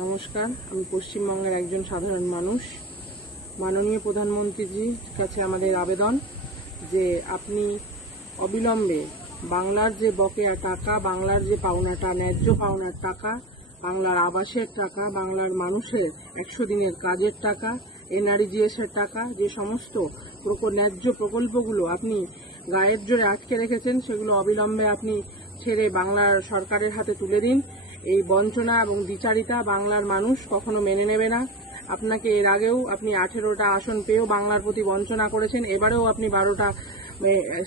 নমস্কার, আমি পশ্চিমবঙ্গের একজন সাধারণ মানুষ। মাননীয় প্রধানমন্ত্রীজির কাছে আমাদের আবেদন যে আপনি অবিলম্বে বাংলার যে বকেয়া টাকা, বাংলার যে পাওনাটা, ন্যায্য পাওনার টাকা, বাংলার আবাসের টাকা, বাংলার মানুষের 100 দিনের কাজের টাকা, NRGS এর টাকা, যে সমস্ত ন্যায্য প্রকল্পগুলো আপনি গায়ের জোরে আটকে রেখেছেন, সেগুলো অবিলম্বে আপনি ছেড়ে বাংলার সরকারের হাতে তুলে দিন। এই বঞ্চনা এবং দ্বিচারিতা বাংলার মানুষ কখনো মেনে নেবে না। আপনাকে এর আগেও আপনি 18টা আসন পেয়েও বাংলার প্রতি বঞ্চনা করেছেন, এবারেও আপনি 12টা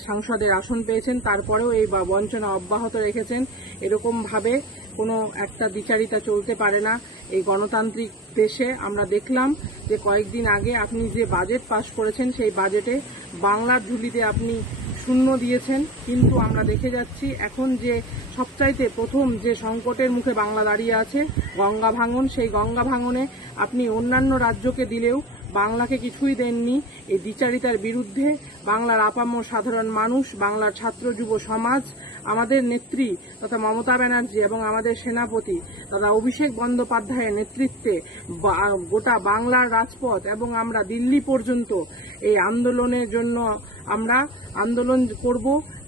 সাংসদের আসন পেয়েছেন, তারপরেও এই বঞ্চনা অব্যাহত রেখেছেন। এরকম ভাবে কোনো একটা দ্বিচারিতা চলতে পারে না এই গণতান্ত্রিক দেশে। আমরা দেখলাম যে কয়েকদিন আগে আপনি যে বাজেট পাশ করেছেন, সেই বাজেটে বাংলার ঝুলিতে আপনি শূন্য দিয়েছেন, কিন্তু আমরা দেখে যাচ্ছি এখন যে সবচাইতে প্রথম যে সংকটের মুখে বাংলা দাঁড়িয়ে আছে, গঙ্গা ভাঙন, সেই গঙ্গা ভাঙনে আপনি অন্যান্য রাজ্যকে দিলেও বাংলাকে কিছুই দেননি। এই দ্বিচারিতার বিরুদ্ধে বাংলার আপামর সাধারণ মানুষ, বাংলার ছাত্র যুব সমাজ, আমাদের নেত্রী তথা মমতা ব্যানার্জি এবং আমাদের সেনাপতি তথা অভিষেক বন্দ্যোপাধ্যায়ের নেতৃত্বে গোটা বাংলার রাজপথ এবং আমরা দিল্লি পর্যন্ত এই আন্দোলনের জন্য আমরা আন্দোলন করব।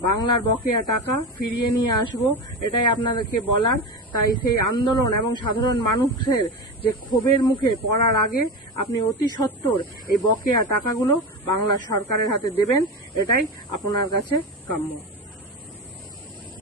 বাংলার বকেয়া টাকা ফিরিয়ে নিয়ে আসব, এটাই আপনাদেরকে বলার। তাই সেই আন্দোলন এবং সাধারণ মানুষের যে ক্ষোভের মুখে পড়ার আগে আপনি অতি সত্বর এই বকেয়া টাকাগুলো বাংলা সরকারের হাতে দেবেন, এটাই আপনার কাছে কাম্য।